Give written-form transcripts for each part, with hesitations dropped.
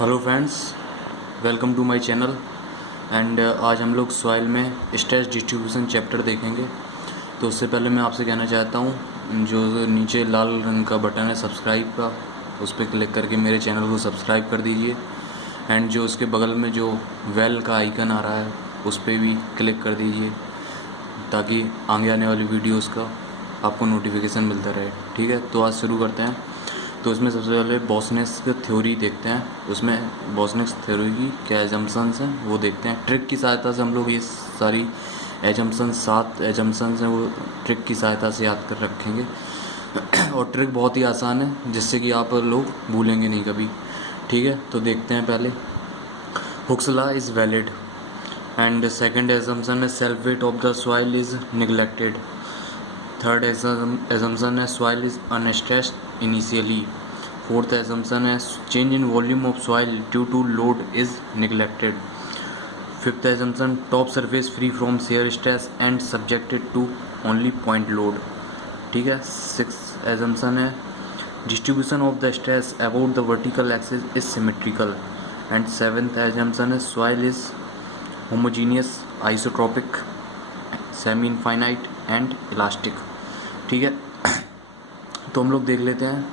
Hello friends, welcome to my channel. And आज हम लोग सॉइल में स्ट्रेस डिस्ट्रीब्यूशन चैप्टर देखेंगे। तो उससे पहले मैं आपसे कहना चाहता हूँ, जो नीचे लाल रंग का बटन है सब्सक्राइब का, उस पर क्लिक करके मेरे चैनल को सब्सक्राइब कर दीजिए। एंड जो उसके बगल में जो बेल का आइकन आ रहा है उस पर भी क्लिक कर दीजिए, ताकि आगे आने वाली वीडियोस का आपको नोटिफिकेशन मिलता रहे। ठीक है, तो आज शुरू करते हैं। तो इसमें सबसे पहले बॉसनेस की थ्योरी देखते हैं। उसमें बॉसनेस थ्योरी की क्या एजम्पशंस हैं वो देखते हैं। ट्रिक की सहायता से हम लोग ये सारी एजम्पशंस 7 एजम्पशंस हैं वो ट्रिक की सहायता से याद कर रखेंगे। और ट्रिक बहुत ही आसान है, जिससे कि आप लोग भूलेंगे नहीं कभी। ठीक है, तो देखते हैं पहले। Hooke's law is valid. And second assumption है self weight of the soil is neglected. Third assumption है soil is unstressed initially. Fourth assumption है change in volume of soil due to load is neglected. Fifth assumption top surface free from shear stress and subjected to only point load. ठीक है। Sixth assumption है distribution of the stress about the vertical axis is symmetrical. And seventh assumption है soil is homogeneous, isotropic, semi infinite and elastic. ठीक है, तो हम लोग देख लेते हैं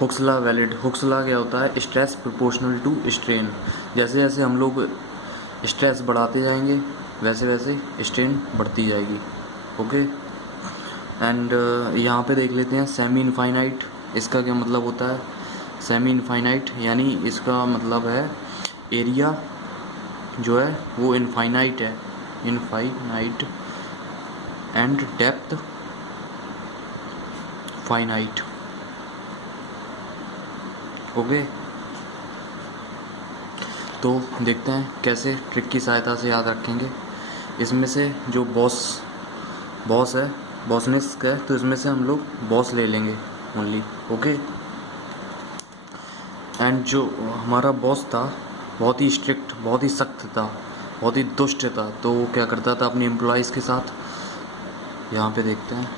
Hooke's law valid. Hooke's law क्या होता है? Stress proportional to strain. जैसे जैसे हम लोग स्ट्रेस बढ़ाते जाएंगे वैसे वैसे स्ट्रेन बढ़ती जाएगी। ओके। एंड यहाँ पे देख लेते हैं सेमी इनफाइनाइट। इसका क्या मतलब होता है? सेमी इनफाइनाइट यानी इसका मतलब है एरिया जो है वो इनफाइनाइट है, infinite, and depth finite. Okay, तो देखते हैं कैसे ट्रिक की सहायता से याद रखेंगे। इसमें से जो बॉस है, बॉसनेस का है, तो इसमें से हम लोग बॉस ले लेंगे ओनली। ओके। एंड जो हमारा बॉस था बहुत ही स्ट्रिक्ट, बहुत ही सख्त था, बहुत ही दुष्ट था। तो वो क्या करता था अपने एम्प्लॉयज़ के साथ? यहाँ पे देखते हैं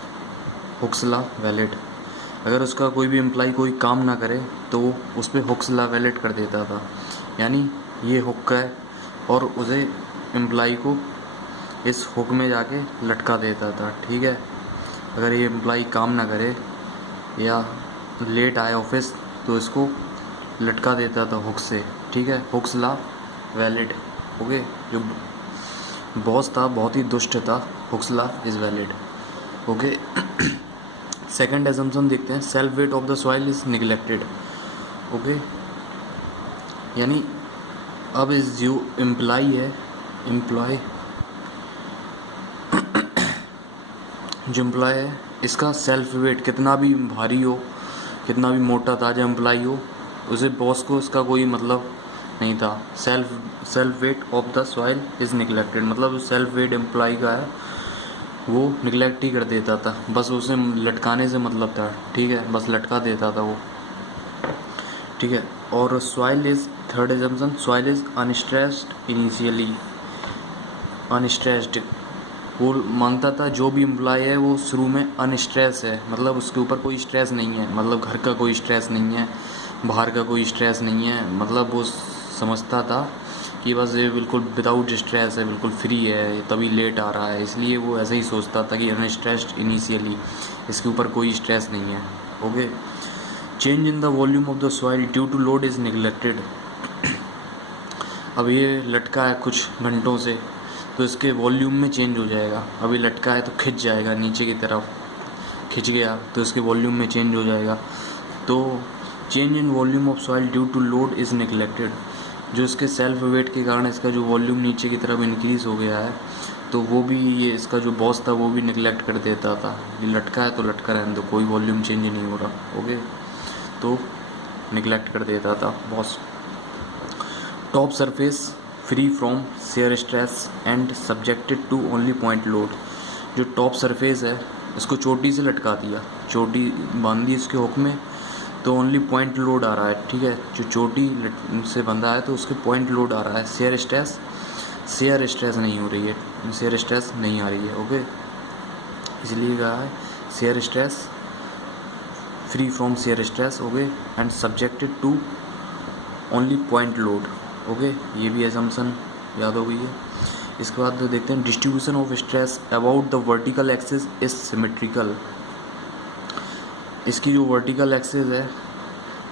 हुक्स लॉ वैलिड। अगर उसका कोई भी एम्प्लॉय कोई काम ना करे तो उस पर हुक्स लॉ वैलिड कर देता था। यानी ये हुक है और उसे एम्प्लॉय को इस हुक में जाके लटका देता था। ठीक है, अगर ये एम्प्लॉय काम ना करे या लेट आए ऑफिस तो इसको लटका देता था हुक से। ठीक है, हुक्स लॉ वैलिड। ओके, जो बॉस था बहुत ही दुष्ट था, hooks law is valid. Okay. Second assumption देखते हैं self weight of the soil is neglected. Okay, यानी अब इस जो एम्प्लॉय है, जो एम्प्लॉय है इसका सेल्फ वेट कितना भी भारी हो, कितना भी मोटा ताजा एम्प्लॉय हो, उसे बॉस को इसका कोई मतलब नहीं था। Self weight of the soil is neglected मतलब सेल्फ वेट एम्प्लॉय का है वो निगलेक्ट ही कर देता था, बस उसे लटकाने से मतलब था। ठीक है, बस लटका देता था वो। ठीक है। और soil is third assumption soil is unstressed initially. Unstressed वो मानता था जो भी एम्प्लॉय है वो शुरू में अनस्ट्रेस है, मतलब उसके ऊपर कोई स्ट्रेस नहीं है, मतलब घर का कोई स्ट्रेस नहीं है, बाहर का कोई स्ट्रेस नहीं है। मतलब वो समझता था कि बस ये बिल्कुल विदाउट स्ट्रेस है, बिल्कुल फ्री है, तभी लेट आ रहा है, इसलिए वो ऐसे ही सोचता था कि अनस्ट्रेस्ड इनिशियली, इसके ऊपर कोई स्ट्रेस नहीं है। Okay. Change in the volume of the soil due to load is neglected. अब ये लटका है कुछ घंटों से तो इसके वॉल्यूम में चेंज हो जाएगा। अभी लटका है तो खिंच जाएगा नीचे की तरफ, खिंच गया तो इसके वॉल्यूम में चेंज हो जाएगा। तो change in volume of soil due to load is neglected, जो इसके सेल्फ वेट के कारण इसका जो वॉल्यूम नीचे की तरफ इंक्रीज़ हो गया है तो वो भी ये इसका जो बॉस था वो भी निगलेक्ट कर देता था। ये लटका है तो लटका रहने दो, कोई वॉल्यूम चेंज नहीं हो रहा। ओके, तो निगलेक्ट कर देता था boss. Top surface free from shear stress and subjected to only point load. जो टॉप सरफेस है इसको चोटी से लटका दिया, चोटी बांध दी इसके हुक में तो ओनली पॉइंट लोड आ रहा है। ठीक है, जो चोटी से बंधा है तो उसके पॉइंट लोड आ रहा है, शेयर स्ट्रेस नहीं हो रही है, शेयर स्ट्रेस नहीं आ रही है। ओके, इसलिए कहा है shear stress free from shear stress, okay, and subjected to only point load. Okay, ये भी एजम्पशन याद हो गई है। इसके बाद देखते हैं distribution of stress about the vertical axis is symmetrical. इसकी जो वर्टिकल एक्सिस है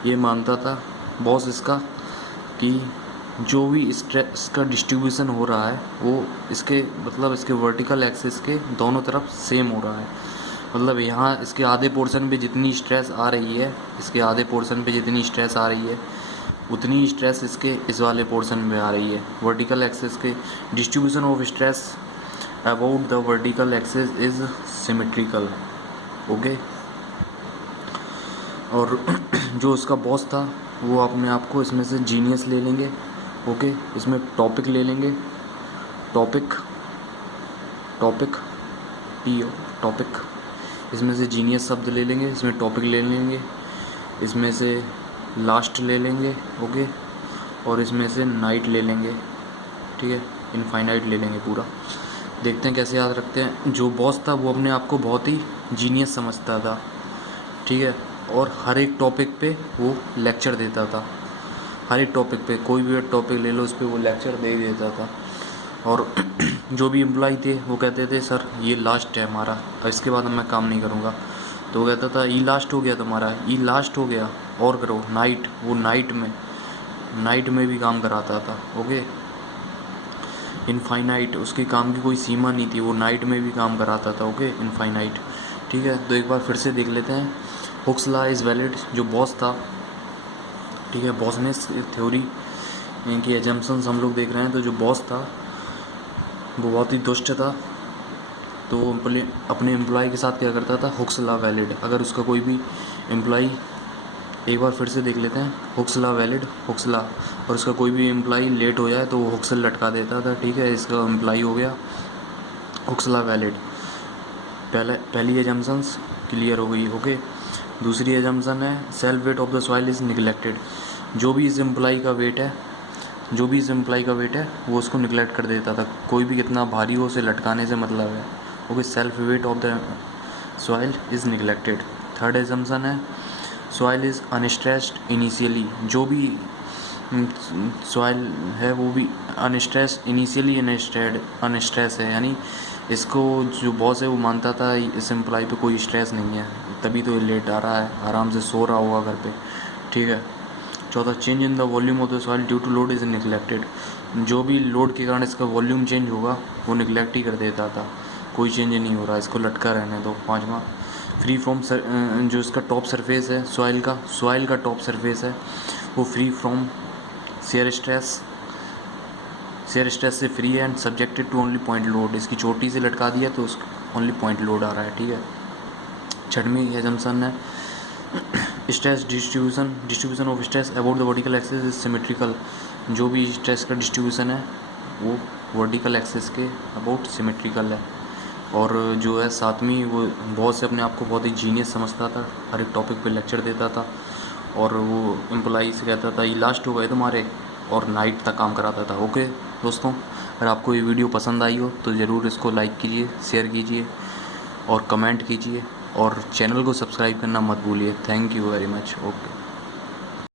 ये मानता था बॉस इसका कि जो भी स्ट्रेस का डिस्ट्रीब्यूशन हो रहा है वो इसके मतलब इसके वर्टिकल एक्सिस के दोनों तरफ सेम हो रहा है। मतलब यहाँ इसके आधे पोर्शन पे जितनी स्ट्रेस आ रही है, इसके आधे पोर्शन पे जितनी स्ट्रेस आ रही है उतनी स्ट्रेस इसके इस वाले पोर्शन में आ रही है। वर्टिकल एक्सिस के distribution of stress about the vertical axis is symmetrical. Okay, और जो उसका बॉस था वो अपने आप को इसमें से जीनियस ले लेंगे। ओके, इसमें टॉपिक ले लेंगे, टॉपिक टॉपिक इसमें से जीनियस शब्द ले लेंगे, इसमें टॉपिक ले लेंगे, इसमें से लास्ट ले लेंगे। ओके, और इसमें से नाइट ले लेंगे। ठीक है, इनफाइनाइट ले लेंगे पूरा। देखते हैं कैसे याद रखते हैं। जो बॉस था वो अपने आप को बहुत ही जीनियस समझता था। ठीक है, और हर एक टॉपिक पे वो लेक्चर देता था। हर एक टॉपिक पे कोई भी टॉपिक ले लो उस पर वो लेक्चर दे देता था। और जो भी एम्प्लॉय थे वो कहते थे सर ये लास्ट है हमारा, इसके बाद मैं काम नहीं करूँगा। तो वो कहता था ई लास्ट हो गया तुम्हारा, ई लास्ट हो गया और करो। नाइट, वो नाइट में भी काम कराता था। ओके, इनफाइनाइट, उसके काम की कोई सीमा नहीं थी, वो नाइट में भी काम कराता था। Okay, infinite. ठीक है, तो एक बार फिर से देख लेते हैं। हुक्स लॉ इज़ वैलिड, जो बॉस था, ठीक है, बॉसनेस थ्योरी की एजम्पशंस हम लोग देख रहे हैं। तो जो बॉस था वो बहुत ही दुष्ट था, तो वो अपने एम्प्लॉय के साथ क्या करता था, हुक्स लॉ वैलिड। अगर उसका कोई भी एम्प्लॉय, एक बार फिर से देख लेते हैं, Hooke's law valid, Hooke's law, और उसका कोई भी एम्प्लॉय लेट हो जाए तो वो हुक्स लटका देता था। ठीक है, इसका एम्प्लॉय हो गया हुक्स लॉ वैलिड। पहली एजम्पशंस क्लियर हो गई। ओके, दूसरी एजम्पशन है self weight of the soil is neglected. जो भी इस एम्प्लॉय का वेट है वो उसको निगलेक्ट कर देता था। कोई भी कितना भारी हो उसे लटकाने से मतलब है। Okay, self weight of the soil is neglected. Third assumption है सॉइल इज़ अनस्ट्रेस्ड इनिशियली। जो भी सॉइल है वो भी अनस्ट्रेस्ड, इनिशियली अनस्ट्रेस है, यानी इसको जो बॉस है वो मानता था इस एम्प्लॉय पे कोई स्ट्रेस नहीं है, तभी तो ये लेट आ रहा है, आराम से सो रहा होगा घर पे। ठीक है, चौथा change in the volume of the soil due to load is neglected. जो भी लोड के कारण इसका वॉल्यूम चेंज होगा वो निगलेक्ट ही कर देता था, कोई चेंज नहीं हो रहा, इसको लटका रहने दो। पाँचवा फ्री फ्रॉम जो इसका टॉप सरफेस है सॉइल का टॉप सरफेस है वो फ्री फ्रॉम शेयर स्ट्रेस से फ्री है and subjected to only point load. इसकी चोटी से लटका दिया तो उसका ओनली पॉइंट लोड आ रहा है। ठीक है, छठवीं एजम्पशन है stress distribution of stress about the vertical axis is symmetrical. जो भी स्ट्रेस का डिस्ट्रीब्यूशन है वो वर्टिकल एक्सिस के अबाउट सिमेट्रिकल है। और जो है सातवीं, वो बॉस से अपने आप को बहुत ही जीनियस समझता था, हर एक टॉपिक पे लेक्चर देता था और वो एम्प्लॉई से कहता था ये लास्ट हो गए तुम्हारे, और नाइट तक काम कराता था। ओके दोस्तों, अगर आपको ये वीडियो पसंद आई हो तो ज़रूर इसको लाइक कीजिए, शेयर कीजिए और कमेंट कीजिए और चैनल को सब्सक्राइब करना मत भूलिए। Thank you very much. Okay.